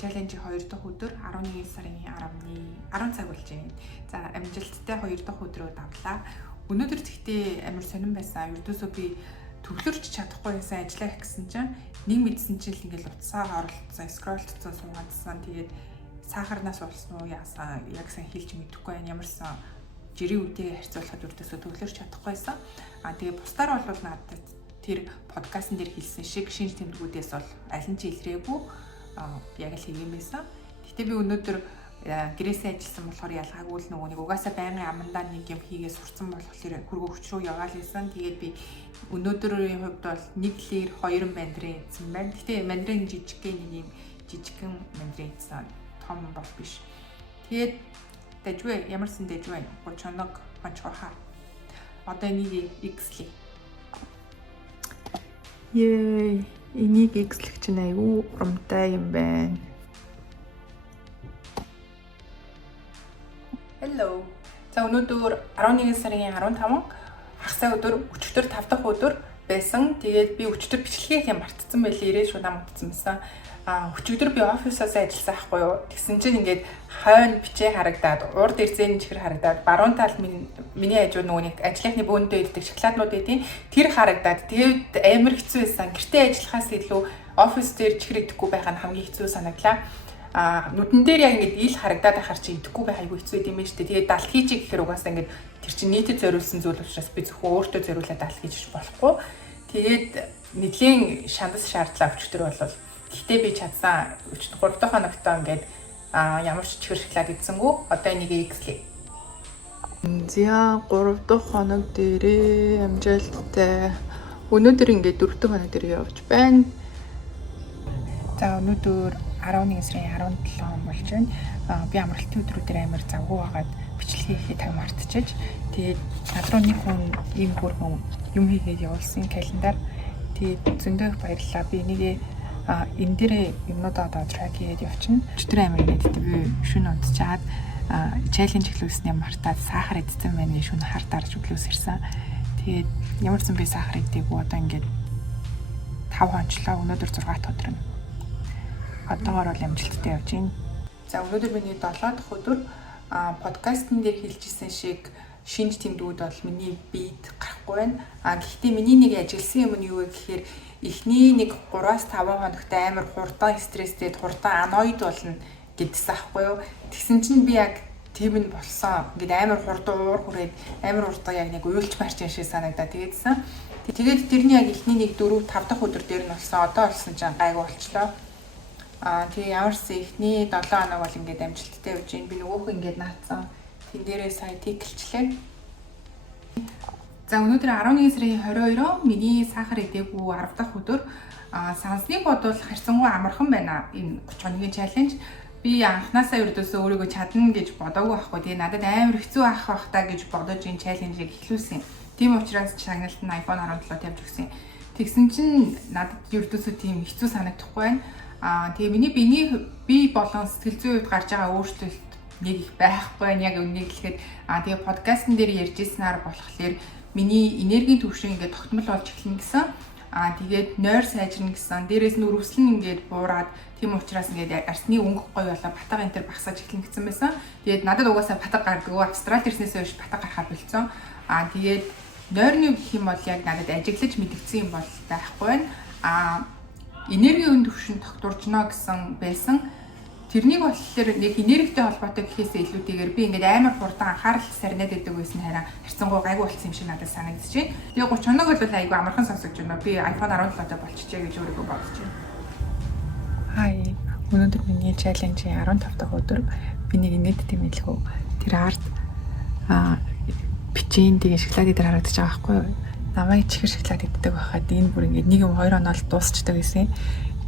challenge 2 дахь өдөр 11 сарын 10 цаг болж байна. За амжилттай 2 дахь өдрөө давлаа. Өнөөдөр тэгтээ амар сонирн байсан. Ердөөсөө би төвлөрч чадахгүй байсан ажиллаа гэсэн чинь нэг мэдсэн чинь ингээл утсаа оролцсон, скроллцсон, суугаадсан. Тэгээд сахарнаас болсон уу яасан яг сайн хэлж мэдэхгүй байна. Ямарсан жирийн үедээ харьцуулахад ердөөсөө төвлөрч чадахгүй байсан. Тэгээд бусдаар бол надад тэр подкастн дээр хэлсэн шиг шинж тэмдгүүдээс бол аль нь ч илрээгүй яг л хийм байсан. Гэтэ би өнөөдөр гэрээсээ ажилласан болохоор ялгаагүй л нөгөө нэг угаасаа байнгын амандаа нэг юм хийгээ сурцсан болохоор хөргөө хүч рүү яваал байсан. Тэгээд би өнөөдрийн хувьд бол 1 лир 2 мандрин ийдсэн байна. Гэтэ мандрин жижигхэн нэг юм жижигхэн мандрин ийдсэн том бол биш. Тэгээд дэжвэ ямарсан дэжвэ 31 онцгойхаа. Одоо энийг X-лээ. Энийг X-лэх чинь аюу урамтай юм байна. Hello. За өнөөдөр 11 сарын 15 хагасаа өдөр өчигдөр 5 дахь өдөр байсан. Тэгээд би өчигдөр бичлэгээ хийх мартцсан байлээ. Ирээд шууд амтсан байсан. Өчигдөр би офисоос ажилласан байхгүй юу. Тэгсэн чинь ингээд хойно бичээ харагдаад, урд эрзэний чихэр харагдаад, баруун талд миний хажууд нөгөө нэг ажлынхны бөөндөө иддэг шоколаднууд байдیں۔ Тэр харагдаад тэгээд амар хэцүү байсан. Гэртээ ажиллахаас илүү офис дээр чихэр идэхгүй байх нь хамгийн хэцүү санагдлаа. Нүдэн дээр яг ингээд ил харагдаад байхаар чи идэхгүй байх айгүй хэцүү юм байна шүү дээ. Тэгээд далд хийж гэхээр угаасаа ингээд тэр чинь нийтэд зориулсан зүйл учраас би зөвхөн өөртөө зориулаад далд хийж болохгүй. Тэгээд нэлийн шандас шаардлага өчтөр болвол гэхдээ би чадсан 3 дахь хоногтоо ингээд ямар ч чихэр шоколад идсэнгүү одоо энийг X-лээ. За 3 дахь хоног дээрээ амжилттай. Өнөөдөр ингээд 4 дахь хоног дээр явж байна. За өнөөдөр 11 сарын 17 болж байна. Би амралтын өдрүүдээр амар завгүй байгаад бичлэгээ хийхэд мартчихэж. Тэгээд над руу нэг хүн ийм бүрхэн юм хийгээд явуулсан календар. Тэгээд зөндөө баярлалаа. Би энийг энэ дээр юмнуудаа одоо трак хийгээд явчихна. Өчтөр амар мэддэг би шөнө унтчаад чаленж эхлүүлснээр мартаад сахар идсэн байна гэж шөнө хар дарж өглөөс ирсэн. Тэгээд ямар ч юм би сахар идээгүй одоо ингээд 5 хончлоо. Өнөөдөр 6 дахь өдөр нь. Одоогоор бол амжилттай явж байна. За өнөөдөр миний 7 дахь өдөр подкастн дээр хэлжсэн шиг шинж тэмдгүүд бол миний биед гарахгүй байна. Гэхдээ миний нэг ажилласан юм нь юу вэ гэхээр эхний нэг 3-5 хоногт амар хурдан стресстэй, хурдан аноид болно гэдсэн аахгүй юу. Тэгсэн чинь би яг тийм нь болсон. Ингээд амар хурдан уур хүрээд амар хурдан яг нэг уйлж марч юм шиг санагдаад тэгээдсэн. Тэгээд тэрний яг эхний нэг 4-5 дахь өдөр дээр нь болсон. Одоо болсон чинь гайгүй болчлоо. Тэгээ ямарсан эхний 7 хоног бол ингээд амжилттай явж байна. Би нөгөөх ингээд наацсан. Тэн дээрээ сая тиклчлээ. За өнөөдөр 11 сарын 22 миний сахар идээгүй 10 дахь өдөр. Сансныг бодвол харьцангуй амархан байна. Энэ 31-ийн чаленж. Би анханасаа ердөөсөө өөрийгөө чадна гэж бодоогүй байхгүй. Тэгээ надад амар хэцүү ах бахтаа гэж бодож энэ чаленжийг эхлүүлсэн. Тийм учраас чаналт нь iPhone 17 тавьж өгсөн. Тэгсэн чинь надад ердөөсөө тийм хэцүү санагдахгүй байна. Тэгээ миний бие болон сэтгэл зүйн хувьд гарч байгаа өөрчлөлт нэг их байхгүй байна. Яг үннийг хэлэхэд тэгээ подкастн дээр ярьжсэнаар болохоор миний энергийн түвшин ингээд тогтмол болж эхэлнэ гэсэн. Тэгээд нойр сайжирна гэсэн. Дээрээс нь үрвслэн ингээд буураад тийм учраас ингээд арсны өнгө гоё болоо батга энэ төр багсаж эхэлнэ гэсэн байсан. Тэгээд надад угаасаа батга гардаг. Австрал ирснээс хойш батга гарахаар болцсон. Тэгээд нойрны гэх юм бол яг надад ажиглаж мэдгдсэн юм бол байхгүй байна. Энергийн түвшин тогтворжно гэсэн байсан. Тэрнийг болохоор нэг энергитэй холбоотой гэхээсээ илүүтэйгээр би ингээд амар хурдан анхаарал сарнаад байдаг байсан хараа харьцангуй гайгүй болсон юм шиг надад санагдаж байна. Тэгээ 30 хоног бол айгүй амархан сонсогч байна. Би iPhone 17-тай болчихжээ гэж өөрийгөө бодож байна. Хай. Өнөөдөр миний чаленжийн 15 дахь өдөр би нэг инээдтэй мэлхүү тэр арт бичэн тэгээ шоколад дээр харагдаж байгаа байхгүй юу? Намайг чихэр шоколад иддэг байхад энэ бүр ингээд 1-2 хоног дуусчдаг гэсэн.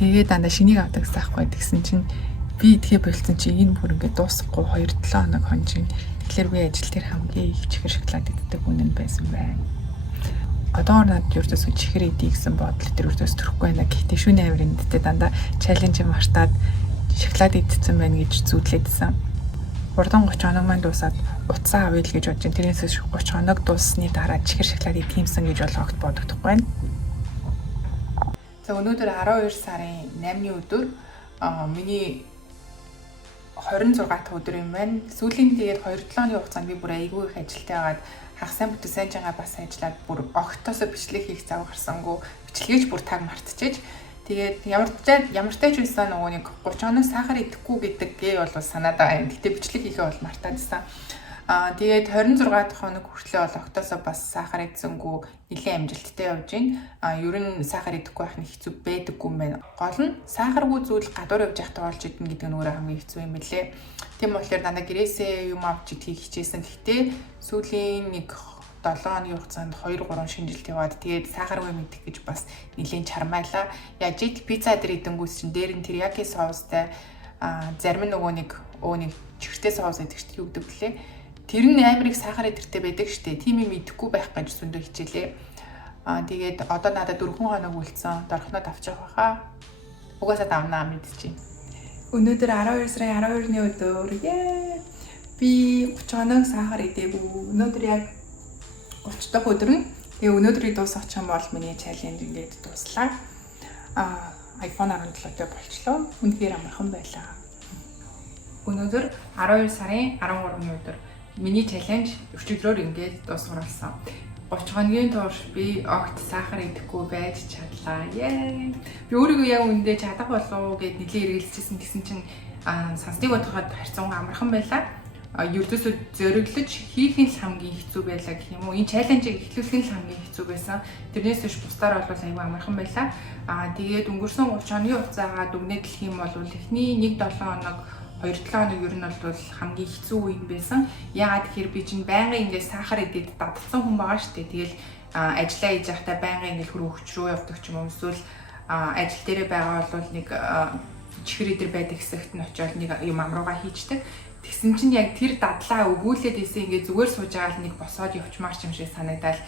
Тэгээ дандаа шинийг авдаг гэсэн байхгүй. Тэгсэн чинь би идэхээ болцсон чи энэ бүр ингээд дуусахгүй 2-7 хоног хонжин. Тэгэхээр би ажил дээр хамгийн их чихэр шоколад иддэг хүн нь байсан байна. Одоо надад ердөөсөө чихэр идэх гэсэн бодол тэр ердөөс төрөхгүй байна. Гэхдээ шөнө амир эндтэй дандаа чаленж мартаад шоколад идсэн байна гэж зүтлээдсэн. Хурдан 30 хоног маань дуусаад утсаа авъя л гэж бодож байна. Тэрнээс 30 хоног дууссаны дараа чихэр шоколад идэх юмсан гэж болгоход бодогдохгүй байна. За өнөөдөр 12 сарын 8-ны өдөр миний 26 дахь өдөр юм байна. Сүүлийн тэгээд 2-7 хоногийн хугацаанд би бүр айгүй их ажилтай байгаад хагас сайн бүтэн сайн жагаа бас ажиллаад бүр огтосоо бичлэг хийх зав гарсангүй бичлэгэж бүр таг мартчихэж тэгээд ямар ч тач байсан нөгөө нэг 30 хоног сахар идэхгүй гэдэггээ бол санаад байгаа юм. Гэтэ бичлэг хийхээ бол мартаад байсан. Тэгээд 26 дахь хоног хүртлэе бол октосоо бас сахар идсэнгүй нэлээд амжилттай явж байна. Ер нь сахар идэхгүй байх нь хэцүү байдаггүй юм байна. Гол нь сахаргүй зүйл гадуур явж байхдаа олж идэх гэдэг нь өөрөө хамгийн хэцүү юм билээ. Тийм болохоор дандаа гэрээсээ юм авч идэх хичээсэн. Гэхдээ сүүлийн нэг 7 хоногийн хугацаанд 2-3 шинжилт яваад тэгээд сахаргүй мэдэх гэж бас нэлээд чармайлаа. Яаж ид пицца дээр идэнгүүс чинь дээр нь терияки соустай зарим нөгөө нэг чихртэй соус идэх чинь юу гэдэг блэ? Тэр нь амар их сахар идэртэй байдаг штэ. Тийм юм идэхгүй байх гэж зөндөө хичээлээ. Тэгээд одоо надад 4 хоног үлдсэн. Дорхнод авчих байхаа. Угаасаа давнаа мэдчихээн. Өнөөдөр 12 сарын 12-ны өдөр. Би 30 хоног сахар идээгүй. Өнөөдөр яг 30 дахь өдөр нь. Тэгээ өнөөдрийг дуусгах юм бол миний чаленж ингээд дуслаа. iPhone 17-тэй болчлоо. Үнэхээр амархан байлаа. Өнөөдөр 12 сарын 13-ны өдөр. Миний чаленж өчигдрөөр ингээд дуусгарласан. 30 хоногийн турш би огт сахар идэхгүй байж чадлаа. Би өөрийгөө яг үндэ чадах болов уу гэд нэлээд эргэлзчихсэн гэсэн чинь сансныг бодоход харьцангуй амархан байлаа. Ердөөсөө зориглож хийх нь л хамгийн хэцүү байлаа гэх юм уу. Энэ чаленжийг эхлүүлэх нь л хамгийн хэцүү байсан. Тэрнээс биш бусдаар бол аюу амархан байлаа. Тэгээд өнгөрсөн 30 хоногийн хугацаагаа дүгнээд хэлэх юм бол эхний 1-7 хоног 2-7 хоног ер нь бол хамгийн хэцүү үе байсан. Яагаад гэхээр би чинь байнгын ингээд сахар идээд дадсан хүн байгаа шүү дээ. Тэгэл ажиллаа хийж байхдаа байнгын ингээд хөр өвч рүү явдаг ч юм уу. Эсвэл ажил дээрээ байгаа бол нэг чихэр идэр байдаг хэсэгт нь очиод нэг юм амруугаа хийждэг. Тэгсэн чинь яг тэр дадлаа өгүүлээд ийсэн ингээд зүгээр сууж байгаа л нэг босоод явчмаар юм шиг санагдал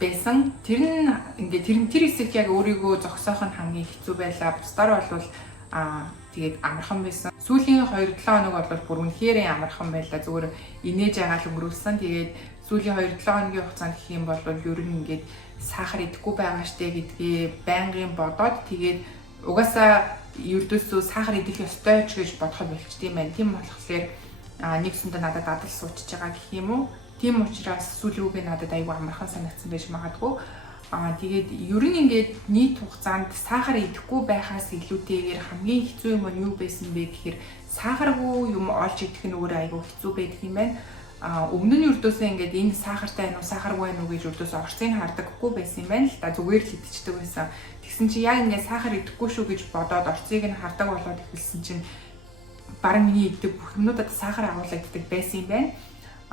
байсан. Тэр нь ингээд тэр хэсэгт яг өөрийгөө зогсоох нь хамгийн хэцүү байлаа. Бусдаар бол тэгээд амархан байсан. Сүүлийн 2-7 хоног бол бүр үнэхээр амархан байлаа. Зүгээр инээж агаал өнгөрүүлсэн. Тэгээд сүүлийн 2-7 хоногийн хугацаанд гэх юм бол ер нь ингээд сахар идэхгүй байгаа штэ гэдгээ байнгын бодоод тэгээд угаасаа ердөөсөө сахар идэх ёстой ч гэж бодоход болчтой юм байна. Тийм болохоор нэг сүндө надад дадал суучж байгаа гэх юм уу. Тийм учраас сүүлийн үгээ надад аюу амархан санагдсан байж магадгүй. Тэгээд ер нь ингээд нийт хугацаанд сахар идэхгүй байхаас илүүтэйгээр хамгийн хэцүү юм нь юу байсан бэ гэхээр сахаргүй юм олж идэх нь өөрөө аюу хэцүү байдаг юм байна. Өмнө нь ердөөсөө ингээд энэ сахартай байна уу сахаргүй байна уу гэж ердөөсөө орцыг хардаггүй байсан юм байна л да зүгээр л идчихдэг байсан. Тэгсэн чинь яг ингээд сахар идэхгүй шүү гэж бодоод орцыг нь хардаг болоод эхэлсэн чинь бараг миний иддэг бүх юмнуудад сахар агуулдаг байсан юм байна.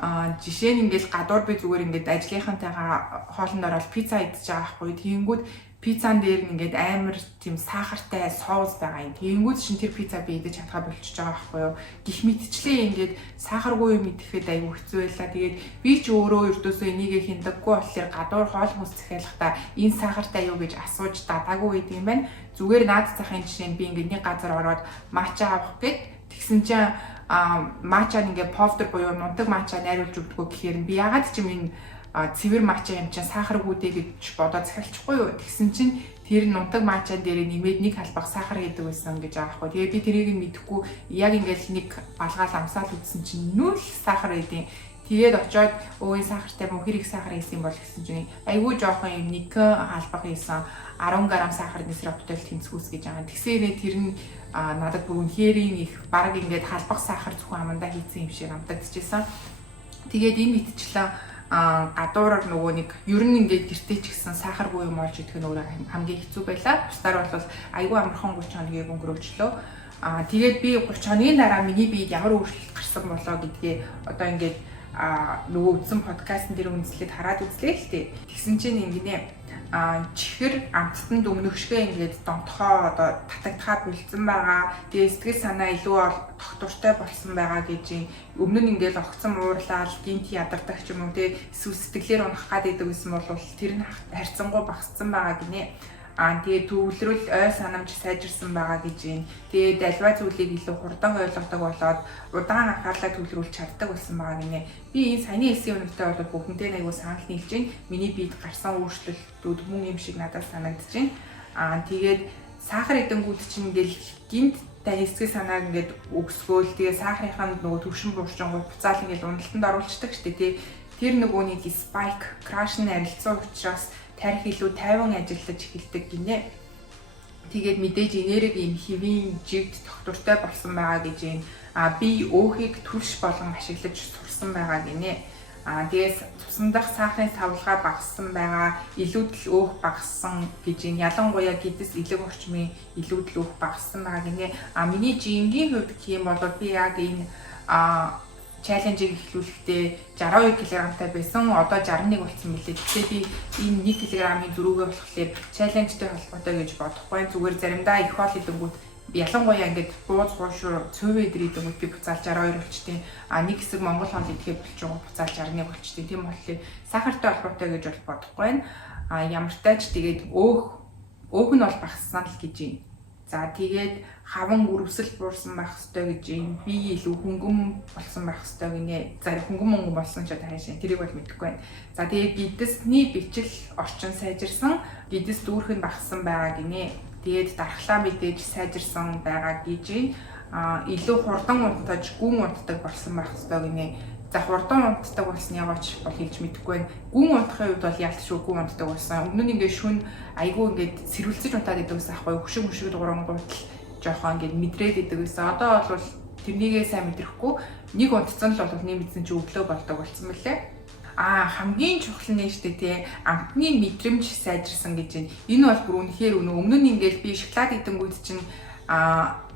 Жишээ нь ингээд гадуур би зүгээр ингээд ажлынхантайгаа хоолнд ороод пицца идчихэж байгаа байхгүй. Тэгэнгүүт пиццан дээр нь ингээд амар тийм сахартай соус байгаа юм. Тэгэнгүүт шин тэр пицца би идэж чадхаа болчихж байгаа байхгүй юу. Гэх мэтчлээ ингээд сахаргүй юм идэхэд аюу хэцүү байлаа. Тэгээд би ч өөрөө ердөөсөө энийгээ хиндаггүй болохоор гадуур хоол хүнс захиалахдаа энэ сахартай юу гэж асууж дадаагүй байдаг юм байна. Зүгээр наад захын жишээ нь би ингээд нэг газар ороод матча авах гээд тэгсэн чинь матчаа ингээ повдер буюу нунтаг матчаа найруулж өгдөгөө гэхээр би ягаад ч юм энэ цэвэр матчаа юм чинь сахаргүй дээ гэж бодоод захиалчихгүй юу. Тэгсэн чинь тэр нунтаг матчаан дээр нэмээд нэг халбах сахар гэдэг байсан гэж байгаа хгүй. Тэгээ би тэрийг мэдэхгүй яг ингээл нэг балгаал амсаал үзсэн чинь нүл сахар байдیں۔ Тэгээд очиод өө энэ сахартай мөн хэрэг сахар хийсэн бол гэсэн чинь айгүй жоохон юм нэг халбах хийсэн 10 г сахарны сироптой тэнцвүүс гэж байгаа. Тэгсээрээ тэр нь надад бүр үнэхээр их баг ингээд халбах сахар зөвхөн амандаа хийсэн юм шиг амтагдчихсан. Тэгээд энэ мэтчлэн гадуураар нөгөө нэг ер нь ингээд гэртээ ч гэсэн сахаргүй юм олж идэх нь өөрөө хамгийн хэцүү байлаа. Бусдаар бол айгүй амархан 30 хоногийг өнгөрөөчлөө. Тэгээд би 30 хоногийн дараа миний биед ямар өөрчлөлт гарсан болоо гэдгээ одоо ингээд нөгөө үдсэн подкастн дээр үндэслээд хараад үзлээ л дээ. Тэгсэн чинь ингэнэ чихэр амттанд өмнөшгөө ингээд донтохоо одоо татагдхаа бэлдсэн байгаа. Тэгээ сэтгэл санаа илүү тогтвортой болсон байгаа гэж өмнө нь ингээд огцон уурлал, гинт ядардаг ч юм уу те эсвэл сэтгэлээр унах гад идэг гэсэн бол тэр нь харьцангуй багассан байгаа гинэ. Тэгээ төвлөрөл ой санамж сайжирсан байгаа гэж байна. Тэгээ дальва зүйлийг илүү хурдан ойлгодог болоод удаан анхаарлаа төвлөрүүлж чаддаг болсон байгаа гинэ. Би энэ саяны эсийн үнэтэй бол бүгдээ айгуу санал нийлж байна. Миний биед гарсан өөрчлөлтүүд мөн юм шиг надад санагдаж байна. Тэгээд сахар идэнгүүд чинь ингээл гинт эсгэл санааг ингээд өгсгөөл тэгээ сахарынхаа нөгөө төвшин буурчингууд буцаал ингээд уналтанд оруулцдаг шүү дээ. Тэр нөгөө нэг spike crash-ны харилцаа учраас тарих илүү тайван ажиллаж эхэлдэг гинэ. Тэгээд мэдээж энерги юм хэвийн жигд доктортой болсон байгаа гэж юм. Би өөхийг түлш болгон ашиглаж сурсан байгаа гинэ. Тэгээс цусндах сахарын савлгаа багассан байгаа, илүүдл өөх багассан гэж юм. Ялангуяа гэдэс элэг орчмын илүүдл өөх багассан байгаа гинэ. Миний жингийн хувьд гэх юм бол би яг энэ чаленжийг эхлүүлэхдээ 62 кг-тай байсан. Одоо 61 болсон мөлий. Тэгэхээр би энэ 1 кг-ийн зөрүүгээ болохоор чаленжтэй холбоотой гэж бодохгүй. Зүгээр заримдаа их хоол идэнгүүт ялангуяа ингээд бууз гоошуу цөөвөө идэр идэнгүүт би буцаал 62 болчтیں۔ Нэг хэсэг монгол хоол идэхэд болчихгоо буцаал 61 болчтیں۔ Тийм болохоор сахартай холбоотой гэж бол бодохгүй байна. Ямар ч тач тэгээд өөх нь бол багассан л гэж юм. За тэгээд хаван үрвсэл буурсан байх ёстой гэж юм. Би илүү хөнгөн болсон байх ёстой гинэ. За хөнгөн болсон ч одоо хайшаа тэрийг бол мэдэхгүй байна. За тэгээд гидэсний бичил орчин сайжирсан, гидэс дүүрэх нь багассан байгаа гинэ. Тэгээд дархлаа мэдээж сайжирсан байгаа гэж юм. Илүү хурдан унтаж, гүн унтдаг болсон байх ёстой гинэ. За хурдан унтдаг болсон яваач бол хэлж мэдэхгүй байна. Гүн унтахын хувьд бол ялтшгүй гүн унтдаг болсон. Өмнө нь ингээд шүн айгүй ингээд сэрүүлцэж унтаад идэг гэсэн аахгүй. Хөшиг дуурангууд жоохон ингээд мэдрээд идэг гэсэн. Одоо бол тэрнийгээ сайн мэдрэхгүй. Нэг унтцсан л бол нэмэгдсэн чи өглөө болдог болсон мөлий. Хамгийн чухал нь штэ тий амтны мэдрэмж сайжирсан гэж байна. Энэ бол бүр үнэхээр өмнө нь ингээд би шоколад идэнгүүд чинь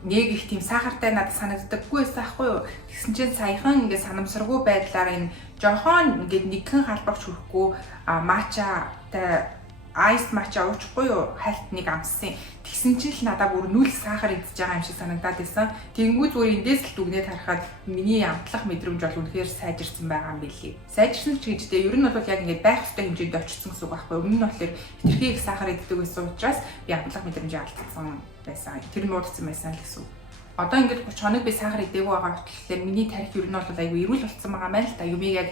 нэг их тийм сахартай надад санагддаггүй байсан аахгүй юу. Тэгсэн чинь саяхан ингээд санамсаргүй байдлаар энэ жоохон ингээд нэгэн халбагч хүрэхгүй матчатай айс матча уучихгүй юу хальт нэг амссан. Тэгсэн чинь л надад бүр нүл сахар идэж байгаа юм шиг санагдаад байсан. Тэнгүү зүгээр эндээс л дүгнээд харахад миний амтлах мэдрэмж бол үнэхээр сайжирсан байгаа юм билий. Сайжирсан ч гэжтэй ер нь бол яг ингээд байх ёстой хэмжээнд очсон гэсэн үг байхгүй юу. Өмнө нь болохоор хитрхи их сахар иддэг байсан учраас би амтлах мэдрэмжээ алдсан байсан. Тэр нь уудсан байсан л гэсэн үг. Одоо ингээд 30 хоног би сахар идээгүй байгаа болохоор миний тарих ер нь бол айгүй эрүүл болсон байгаа маань л да. Юмыг яг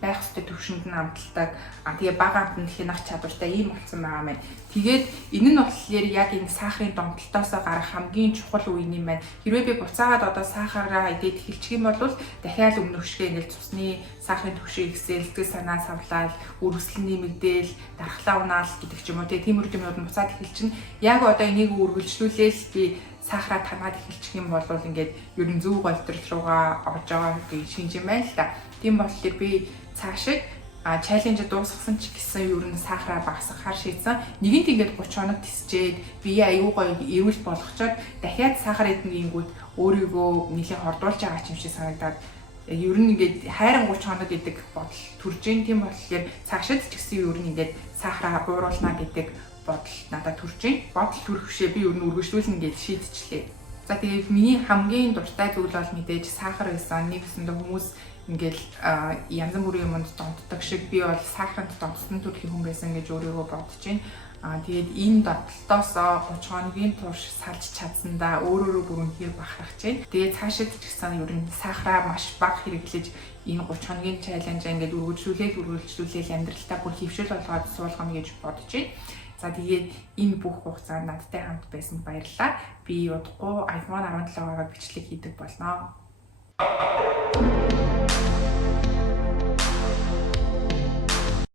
байх ёстой төвшөнд нь амталдаг. Тэгээ бага амтнд хянах чадвартай ийм болсон байгаа маань. Тэгээд энэ нь болохоор яг энэ сахарын донтолтоос гарах хамгийн чухал үе юм байна. Хэрвээ би буцаагаад одоо сахараа идээд эхэлчих юм бол дахиад өмнөхшгээ ингээд цусны сахарын түвшийг ихсээл, сэтгэл санаа савлаад, үргэлжлэн нэмэгдээл, дархлаа унаал гэдэг ч юм уу тиймэр юмнууд нь буцаад эхэлчихнэ. Яг одоо энийг үргэлжлүүлээл би сахараа танаад эхэлчих юм бол ингээд ер нь зөв голдрол руугаа орж байгаа гэж шинж юм байна л да. Тийм болохоор би цаашид чаленж дуусгасан ч гэсэн ер нь сахараа багасгахаар шийдсэн. Нэгэнт ингээд 30 хоног тисчээд бие аюу гоё эрүүл болгочоод дахиад сахар идэнгүүт өөрийгөө нэлээд хордуулж байгаа юм шиг санагдаад ер нь ингээд хайран 30 хоног гэдэг бодол төрж ийн. Тийм болохоор цаашид ч гэсэн ер нь ингээд сахараа бууруулна гэдэг бодол надад төрж ийн. Бодол төрөх бишээ би ер нь үргэлжлүүлнэ гэж шийдчихлээ. За тэгээд миний хамгийн дуртай зүйл бол мэдээж сахар байсан. Нэгсэндээ хүмүүс ингээл янз бүрийн юмд донтдог шиг би бол сахарт донтсон төрлийн хүн байсан гэж өөрийгөө бодож байна. Тэгээд энэ дотлолтоос 30 хоногийн турш салж чадсандаа өөрөөрөө бүрэн хэр бахархаж байна. Тэгээд цаашид ч гэсэн ер нь сахараа маш бага хэрэглэж энэ 30 хоногийн чаленж ингээд үргэлжлүүлээл амьдралтаа бүр хөвшил болгоод суулгана гэж бодож байна. За тэгээд энэ бүх хугацаанд надтай хамт байсан баярлалаа. Би удахгүй iPhone 17-аар бичлэг хийдэг болно.